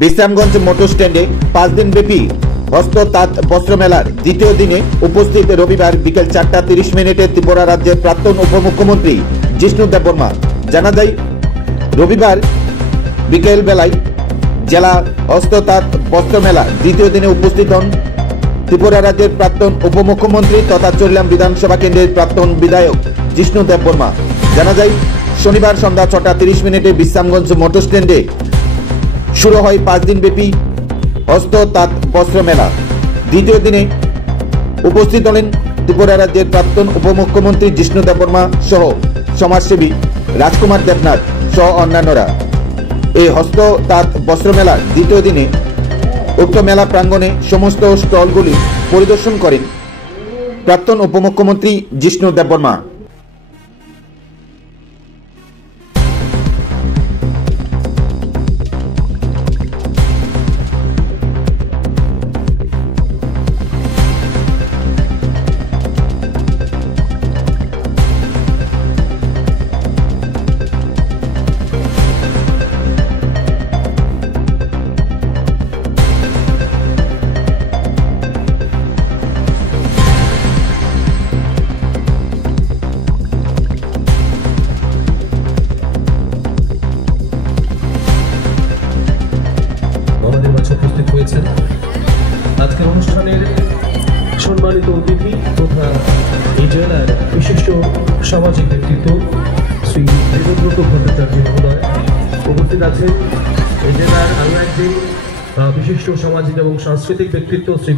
Bishramganj motor স্ট্যান্ডে 5 দিনব্যাপী হস্ত তাঁত বস্ত্র মেলার দ্বিতীয় দিনে উপস্থিত রবিবার বিকেল 4:30 ত্রিপুরা রাজ্যের প্রাক্তন উপমুখ্যমন্ত্রী জিষ্ণু দেববর্মা। জানা যায়, রবিবার বিকেল বেলায় জেলা হস্ত তাঁত বস্ত্র মেলা দ্বিতীয় দিনে উপস্থিত হন ত্রিপুরা রাজ্যের প্রাক্তন উপমুখ্যমন্ত্রী তথা চরিলাম বিধানসভা কেন্দ্রের প্রাক্তন বিধায়ক জিষ্ণু দেববর্মা। জানা যায়, শনিবার সন্ধ্যা 6:30 বিশ্রামগঞ্জ মোটর স্ট্যান্ডে শুরু হয় 5 দিনব্যাপী হস্ত তাঁত বস্ত্র মেলা। দ্বিতীয় দিনে উপস্থিত হলেন ত্রিপুরা রাজ্যের প্রাক্তন উপমুখ্যমন্ত্রী জিষ্ণু দেববর্মা সহ সমাজসেবী রাজকুমার দেবনাথ সহ অন্যান্যরা। এই হস্ত তাঁত বস্ত্র মেলার দ্বিতীয় দিনে উক্ত মেলা প্রাঙ্গণে সমস্ত স্টলগুলি পরিদর্শন করেন প্রাক্তন উপমুখ্যমন্ত্রী জিষ্ণু দেববর্মা। উপস্থিত হয়েছেন আজকের অনুষ্ঠানের সম্মানিত অতিথি তথা এই জেলার বিশিষ্ট সামাজিক ব্যক্তিত্ব শ্রী দেবব্রত ভট্টাচার্য মহোদয় উপস্থিত আছেন। এই জেলার আরও একজন বিশিষ্ট সামাজিক এবং সাংস্কৃতিক ব্যক্তিত্ব শ্রী